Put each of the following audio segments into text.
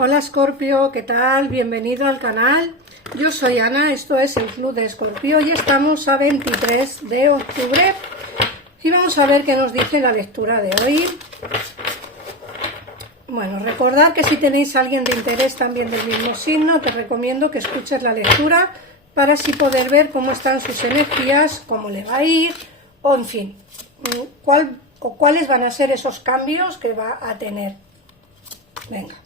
Hola Escorpio, ¿qué tal? Bienvenido al canal. Yo soy Ana, esto es el Club de Escorpio y estamos a 23 de octubre y vamos a ver qué nos dice la lectura de hoy. Bueno, recordad que si tenéis a alguien de interés también del mismo signo, te recomiendo que escuches la lectura para así poder ver cómo están sus energías, cómo le va a ir, o en fin, cuáles van a ser esos cambios que va a tener. Venga.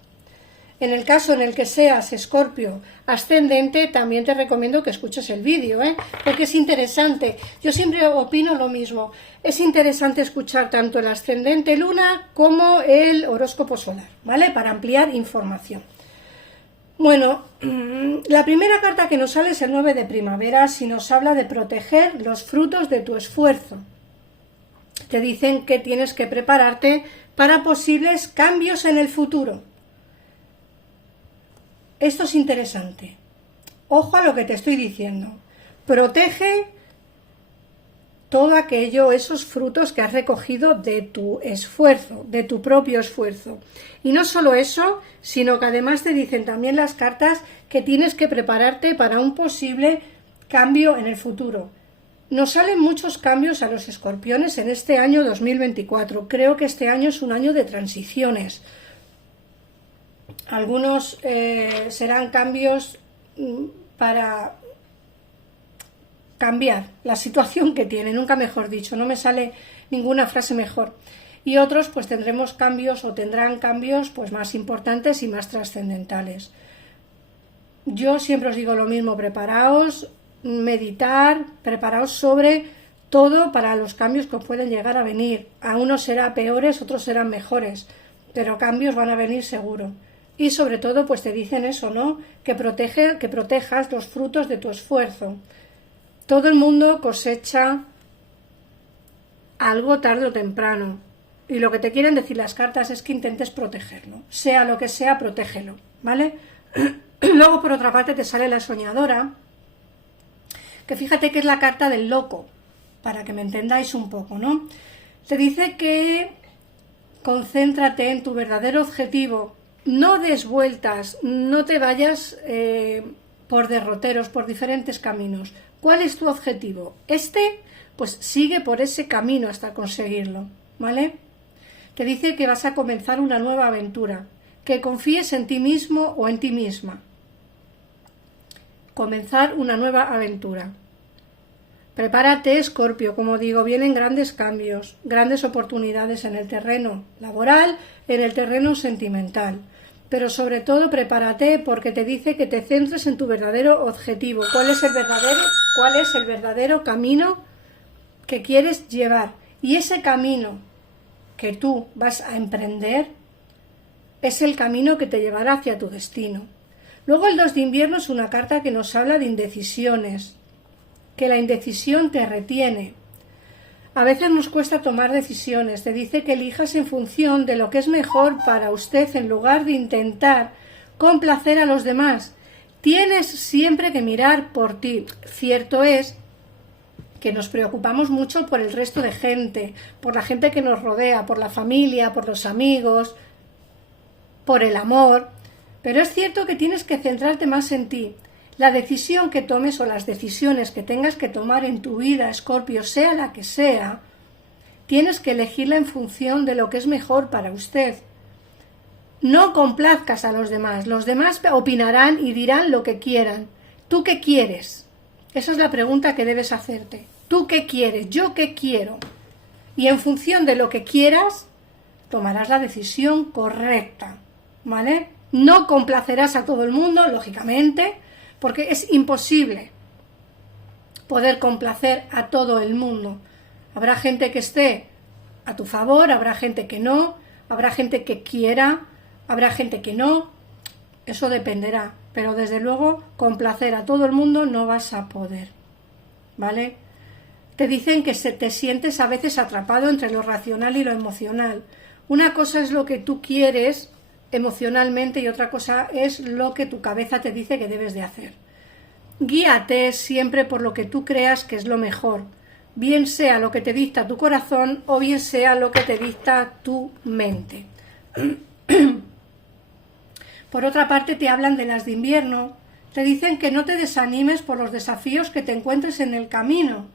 En el caso en el que seas Escorpio ascendente, también te recomiendo que escuches el vídeo, porque es interesante. Yo siempre opino lo mismo. Es interesante escuchar tanto el ascendente luna como el horóscopo solar, ¿vale? Para ampliar información. Bueno, la primera carta que nos sale es el 9 de primavera, si nos habla de proteger los frutos de tu esfuerzo. Te dicen que tienes que prepararte para posibles cambios en el futuro. Esto es interesante. Ojo a lo que te estoy diciendo. Protege todo aquello, esos frutos que has recogido de tu esfuerzo, de tu propio esfuerzo. Y no solo eso, sino que además te dicen también las cartas que tienes que prepararte para un posible cambio en el futuro. Nos salen muchos cambios a los escorpiones en este año 2024. Creo que este año es un año de transiciones. Algunos serán cambios para cambiar la situación que tiene, nunca mejor dicho, no me sale ninguna frase mejor. Y otros pues tendremos cambios o tendrán cambios pues más importantes y más trascendentales. Yo siempre os digo lo mismo, preparaos, meditar, preparaos sobre todo para los cambios que os pueden llegar a venir. A unos serán peores, otros serán mejores, pero cambios van a venir seguro. Y sobre todo pues te dicen eso, ¿no? Que protejas los frutos de tu esfuerzo. Todo el mundo cosecha algo tarde o temprano. Y lo que te quieren decir las cartas es que intentes protegerlo. Sea lo que sea, protégelo, ¿vale? Luego por otra parte te sale la soñadora, que fíjate que es la carta del loco, para que me entendáis un poco, ¿no? Te dice que concéntrate en tu verdadero objetivo. No des vueltas, no te vayas por derroteros, por diferentes caminos. ¿Cuál es tu objetivo? Pues sigue por ese camino hasta conseguirlo, ¿vale? Te dice que vas a comenzar una nueva aventura, que confíes en ti mismo o en ti misma. Comenzar una nueva aventura. Prepárate, Escorpio, como digo, vienen grandes cambios, grandes oportunidades en el terreno laboral, en el terreno sentimental. Pero sobre todo prepárate porque te dice que te centres en tu verdadero objetivo. ¿Cuál es el verdadero camino que quieres llevar? Y ese camino que tú vas a emprender es el camino que te llevará hacia tu destino. Luego el 2 de invierno es una carta que nos habla de indecisiones, que la indecisión te retiene. A veces nos cuesta tomar decisiones, te dice que elijas en función de lo que es mejor para usted en lugar de intentar complacer a los demás. Tienes siempre que mirar por ti. Cierto es que nos preocupamos mucho por el resto de gente, por la gente que nos rodea, por la familia, por los amigos, por el amor, pero es cierto que tienes que centrarte más en ti. La decisión que tomes o las decisiones que tengas que tomar en tu vida, Escorpio, sea la que sea, tienes que elegirla en función de lo que es mejor para usted. No complazcas a los demás opinarán y dirán lo que quieran. ¿Tú qué quieres? Esa es la pregunta que debes hacerte. ¿Tú qué quieres? ¿Yo qué quiero? Y en función de lo que quieras, tomarás la decisión correcta, ¿vale? No complacerás a todo el mundo, lógicamente, porque es imposible poder complacer a todo el mundo. Habrá gente que esté a tu favor, habrá gente que no, habrá gente que quiera, habrá gente que no. Eso dependerá, pero desde luego complacer a todo el mundo no vas a poder, ¿vale? Te dicen que te sientes a veces atrapado entre lo racional y lo emocional. Una cosa es lo que tú quieres emocionalmente y otra cosa es lo que tu cabeza te dice que debes de hacer. Guíate siempre por lo que tú creas que es lo mejor, bien sea lo que te dicta tu corazón o bien sea lo que te dicta tu mente. Por otra parte, te hablan de las de invierno, te dicen que no te desanimes por los desafíos que te encuentres en el camino.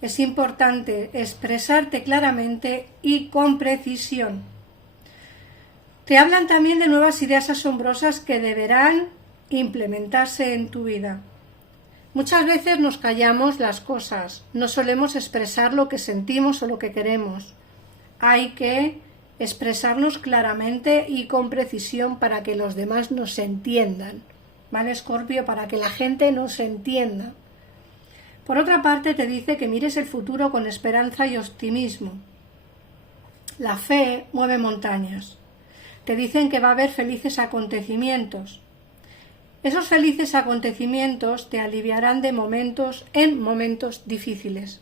Es importante expresarte claramente y con precisión. Te hablan también de nuevas ideas asombrosas que deberán implementarse en tu vida. Muchas veces nos callamos las cosas, no solemos expresar lo que sentimos o lo que queremos. Hay que expresarnos claramente y con precisión para que los demás nos entiendan. ¿Vale, Escorpio? Para que la gente nos entienda. Por otra parte, te dice que mires el futuro con esperanza y optimismo. La fe mueve montañas. Te dicen que va a haber felices acontecimientos. Esos felices acontecimientos te aliviarán de momentos en momentos difíciles.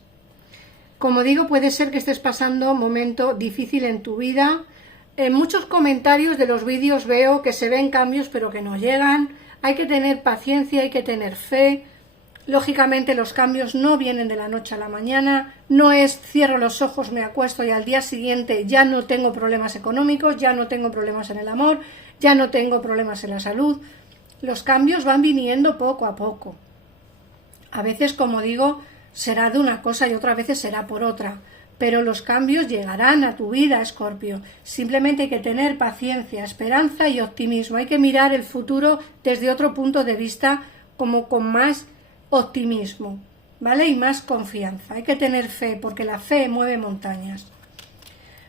Como digo, puede ser que estés pasando un momento difícil en tu vida. En muchos comentarios de los vídeos veo que se ven cambios pero que no llegan. Hay que tener paciencia, hay que tener fe. Lógicamente los cambios no vienen de la noche a la mañana. No es cierro los ojos, me acuesto y al día siguiente ya no tengo problemas económicos, ya no tengo problemas en el amor, ya no tengo problemas en la salud. Los cambios van viniendo poco a poco. A veces, como digo, será de una cosa y otras veces será por otra. Pero los cambios llegarán a tu vida, Escorpio. Simplemente hay que tener paciencia, esperanza y optimismo. Hay que mirar el futuro desde otro punto de vista, como con más optimismo, ¿vale? Y más confianza. Hay que tener fe, porque la fe mueve montañas.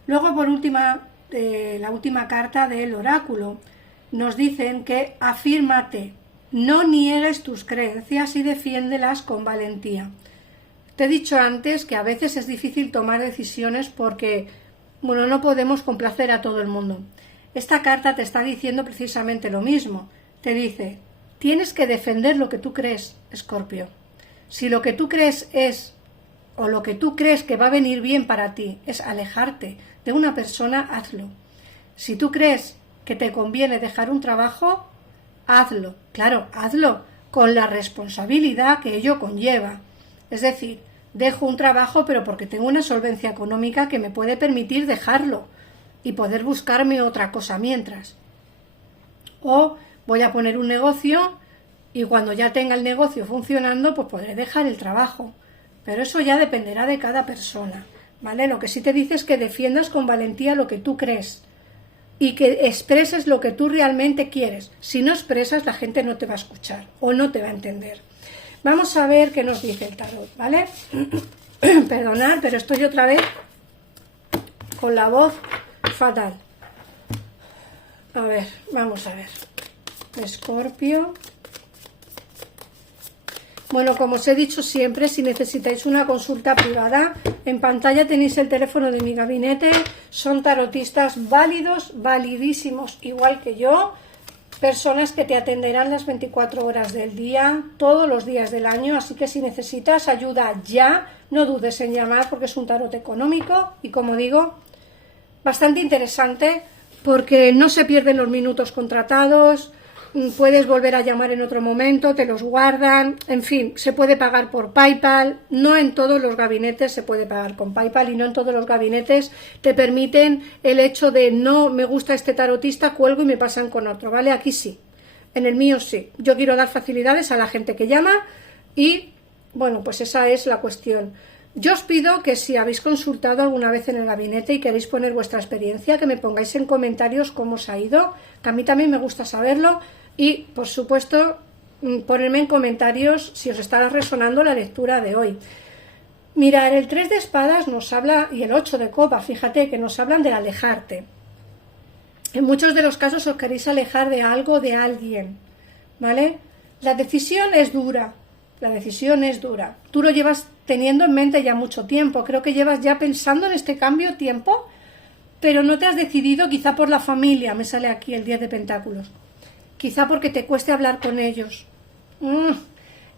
Luego, por la última carta del oráculo, nos dicen que afírmate, no niegues tus creencias y defiéndelas con valentía. Te he dicho antes que a veces es difícil tomar decisiones porque, no podemos complacer a todo el mundo. Esta carta te está diciendo precisamente lo mismo. Te dice, tienes que defender lo que tú crees, Escorpio. Si lo que tú crees o lo que tú crees que va a venir bien para ti, es alejarte de una persona, hazlo. Si tú crees que te conviene dejar un trabajo, hazlo. Claro, hazlo con la responsabilidad que ello conlleva. Es decir, dejo un trabajo pero porque tengo una solvencia económica que me puede permitir dejarlo y poder buscarme otra cosa mientras. O voy a poner un negocio y cuando ya tenga el negocio funcionando, pues podré dejar el trabajo. Pero eso ya dependerá de cada persona, ¿vale? Lo que sí te dice es que defiendas con valentía lo que tú crees y que expreses lo que tú realmente quieres. Si no expresas, la gente no te va a escuchar o no te va a entender. Vamos a ver qué nos dice el tarot, ¿vale? Perdonad, pero estoy otra vez con la voz fatal. A ver, vamos a ver. Escorpio. Bueno, como os he dicho siempre, si necesitáis una consulta privada, en pantalla tenéis el teléfono de mi gabinete. Son tarotistas válidos, validísimos, igual que yo. Personas que te atenderán las 24 horas del día, todos los días del año. Así que si necesitas ayuda ya, no dudes en llamar porque es un tarot económico y, como digo, bastante interesante porque no se pierden los minutos contratados. Puedes volver a llamar en otro momento, te los guardan, en fin, se puede pagar por PayPal. No en todos los gabinetes se puede pagar con PayPal y no en todos los gabinetes te permiten el hecho de no me gusta este tarotista, cuelgo y me pasan con otro, ¿vale? Aquí sí, en el mío sí. Yo quiero dar facilidades a la gente que llama y, bueno, pues esa es la cuestión. Yo os pido que si habéis consultado alguna vez en el gabinete y queréis poner vuestra experiencia, que me pongáis en comentarios cómo os ha ido, que a mí también me gusta saberlo. Y, por supuesto, ponerme en comentarios si os estará resonando la lectura de hoy. Mirad, el 3 de espadas nos habla, y el 8 de copas, fíjate, que nos hablan del alejarte. En muchos de los casos os queréis alejar de algo, de alguien, ¿vale? La decisión es dura, Tú lo llevas teniendo en mente ya mucho tiempo, creo que llevas ya pensando en este cambio tiempo, pero no te has decidido, quizá por la familia, me sale aquí el 10 de pentáculos. Quizá porque te cueste hablar con ellos.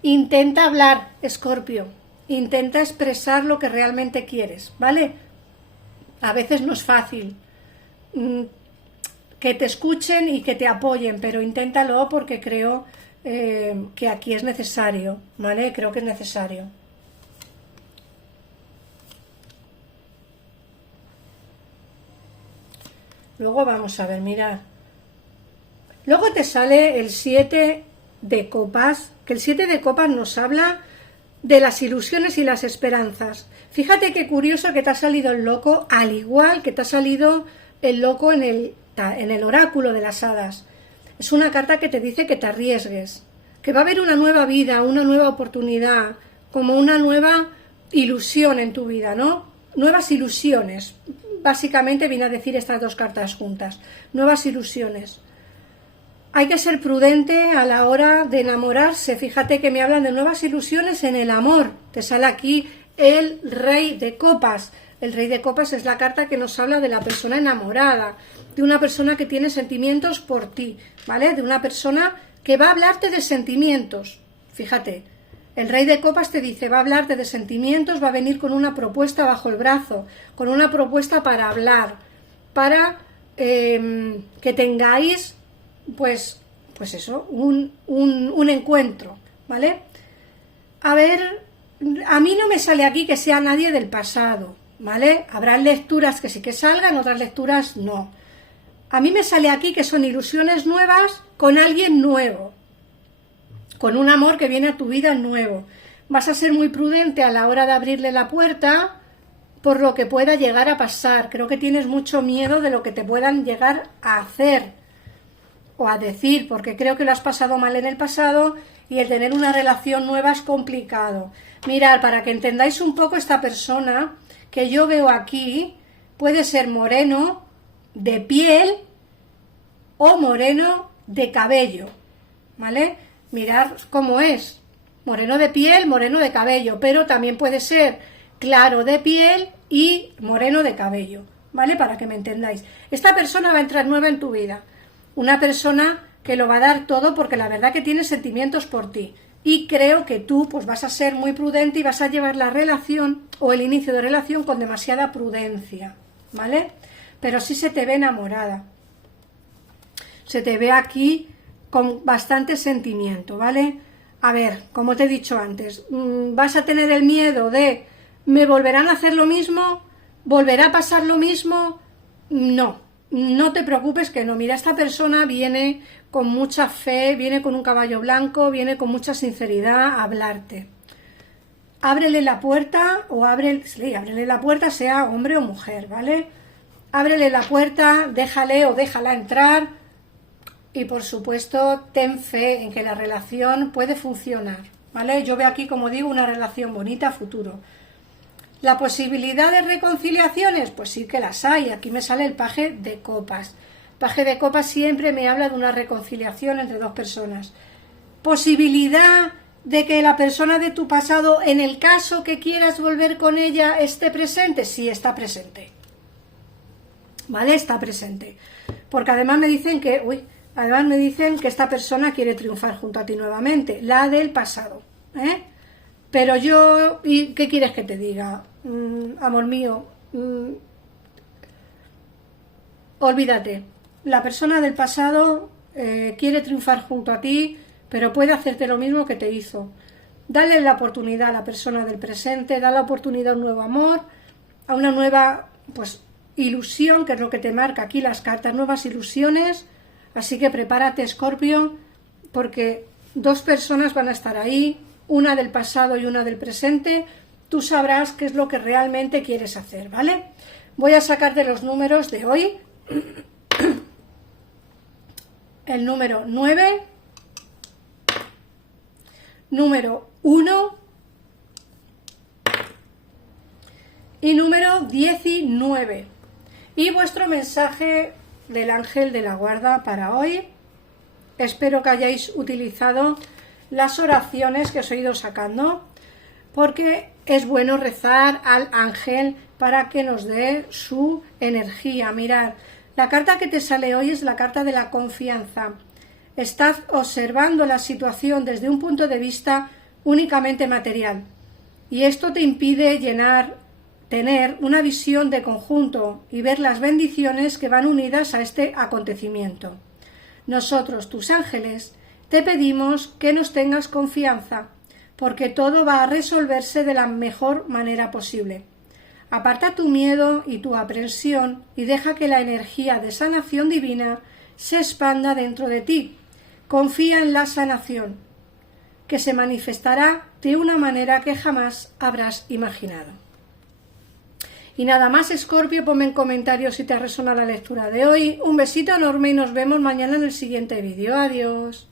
Intenta hablar, Escorpio. Intenta expresar lo que realmente quieres, ¿vale? A veces no es fácil que te escuchen y que te apoyen, pero inténtalo porque creo que aquí es necesario, ¿vale? Creo que es necesario. Luego vamos a ver, mirad. Luego te sale el 7 de copas, que el 7 de copas nos habla de las ilusiones y las esperanzas. Fíjate qué curioso que te ha salido el loco, al igual que te ha salido el loco en el oráculo de las hadas. Es una carta que te dice que te arriesgues, que va a haber una nueva vida, una nueva oportunidad, como una nueva ilusión en tu vida, ¿no? Nuevas ilusiones. Básicamente viene a decir estas dos cartas juntas. Nuevas ilusiones. Hay que ser prudente a la hora de enamorarse. Fíjate que me hablan de nuevas ilusiones en el amor. Te sale aquí el Rey de Copas. El Rey de Copas es la carta que nos habla de la persona enamorada, de una persona que tiene sentimientos por ti, ¿vale? De una persona que va a hablarte de sentimientos. Fíjate, el Rey de Copas te dice, va a hablarte de sentimientos, va a venir con una propuesta bajo el brazo, con una propuesta para hablar, para que tengáis, pues eso, un encuentro, ¿vale? A ver, a mí no me sale aquí que sea nadie del pasado, ¿vale? Habrá lecturas que sí que salgan, otras lecturas no. A mí me sale aquí que son ilusiones nuevas con alguien nuevo, con un amor que viene a tu vida nuevo. Vas a ser muy prudente a la hora de abrirle la puerta por lo que pueda llegar a pasar. Creo que tienes mucho miedo de lo que te puedan llegar a hacer o a decir, porque creo que lo has pasado mal en el pasado y el tener una relación nueva es complicado. Mirad, para que entendáis un poco, esta persona que yo veo aquí puede ser moreno de piel o moreno de cabello, ¿vale? Mirad cómo es, moreno de piel, moreno de cabello, pero también puede ser claro de piel y moreno de cabello, ¿vale? Para que me entendáis. Esta persona va a entrar nueva en tu vida, una persona que lo va a dar todo porque la verdad que tiene sentimientos por ti. Y creo que tú pues vas a ser muy prudente y vas a llevar la relación o el inicio de relación con demasiada prudencia, ¿vale? Pero sí se te ve enamorada. Se te ve aquí con bastante sentimiento, ¿vale? A ver, como te he dicho antes, vas a tener el miedo de ¿me volverán a hacer lo mismo? ¿Volverá a pasar lo mismo? No te preocupes que no. Mira, esta persona viene con mucha fe, viene con un caballo blanco, viene con mucha sinceridad a hablarte. Ábrele la puerta ábrele la puerta, sea hombre o mujer, ¿vale? Ábrele la puerta, déjale o déjala entrar y por supuesto ten fe en que la relación puede funcionar, ¿vale? Yo veo aquí, como digo, una relación bonita a futuro. ¿La posibilidad de reconciliaciones? Pues sí que las hay. Aquí me sale el paje de copas. Paje de copas siempre me habla de una reconciliación entre dos personas. ¿Posibilidad de que la persona de tu pasado, en el caso que quieras volver con ella, esté presente? Sí, está presente. ¿Vale? Está presente. Porque además me dicen que, esta persona quiere triunfar junto a ti nuevamente. La del pasado. Pero yo, ¿y qué quieres que te diga? Amor mío, olvídate. La persona del pasado quiere triunfar junto a ti, pero puede hacerte lo mismo que te hizo. Dale la oportunidad a la persona del presente, da la oportunidad a un nuevo amor, a una nueva ilusión, que es lo que te marca aquí las cartas, nuevas ilusiones. Así que prepárate, Escorpio, porque dos personas van a estar ahí, una del pasado y una del presente. Tú sabrás qué es lo que realmente quieres hacer, ¿vale? Voy a sacarte los números de hoy. El número 9, número 1 y número 19. Y vuestro mensaje del ángel de la guarda para hoy. Espero que hayáis utilizado las oraciones que os he ido sacando, porque es bueno rezar al ángel para que nos dé su energía. Mirad, la carta que te sale hoy es la carta de la confianza. Estás observando la situación desde un punto de vista únicamente material y esto te impide tener una visión de conjunto y ver las bendiciones que van unidas a este acontecimiento. Nosotros, tus ángeles, te pedimos que nos tengas confianza, porque todo va a resolverse de la mejor manera posible. Aparta tu miedo y tu aprensión y deja que la energía de sanación divina se expanda dentro de ti. Confía en la sanación, que se manifestará de una manera que jamás habrás imaginado. Y nada más, Escorpio, ponme en comentarios si te ha resonado la lectura de hoy. Un besito enorme y nos vemos mañana en el siguiente vídeo. Adiós.